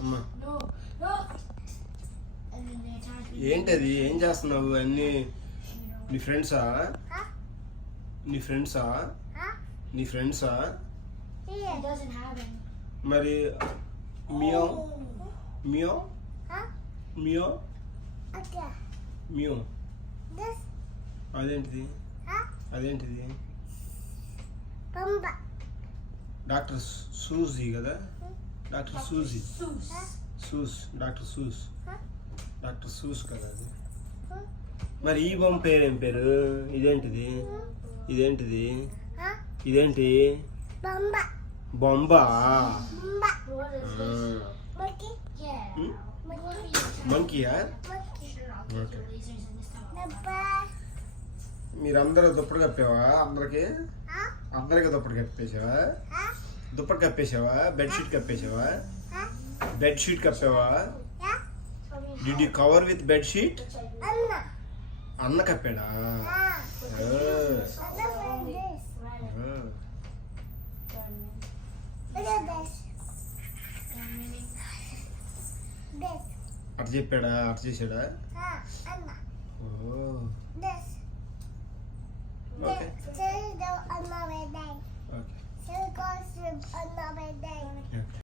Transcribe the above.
అమ్మా ఏంటది? ఏం చేస్తున్నావు? అన్నీ నీ ఫ్రెండ్సా? నీ ఫ్రెండ్సా? నీ ఫ్రెండ్సా? మరి మియో మియో మియో మియో అదేంటిది? అదేంటిది? డాక్టర్ సూజీ కదా? డాక్టర్ సూజీ, సూస్, డాక్టర్ సూస్, డాక్టర్ సూస్ కదా అది. మరి ఈ బొమ్మ పేరేం పేరు? ఇదేంటిది? ఇదేంటిది? ఇదేంటి? బొంబా? మంకీయా? మీరందరూ దుప్పటి కప్పావా? అందరికి దుప్పటి కప్పేసావా? దుప్పటి కప్పేసావా? బెడ్షీట్ కప్పేసావా? బెడ్షీట్ కప్పావా? Did you cover with bedsheet? అన్న కప్పాడా? అటు చెప్పాడా? అటు చేశాడా?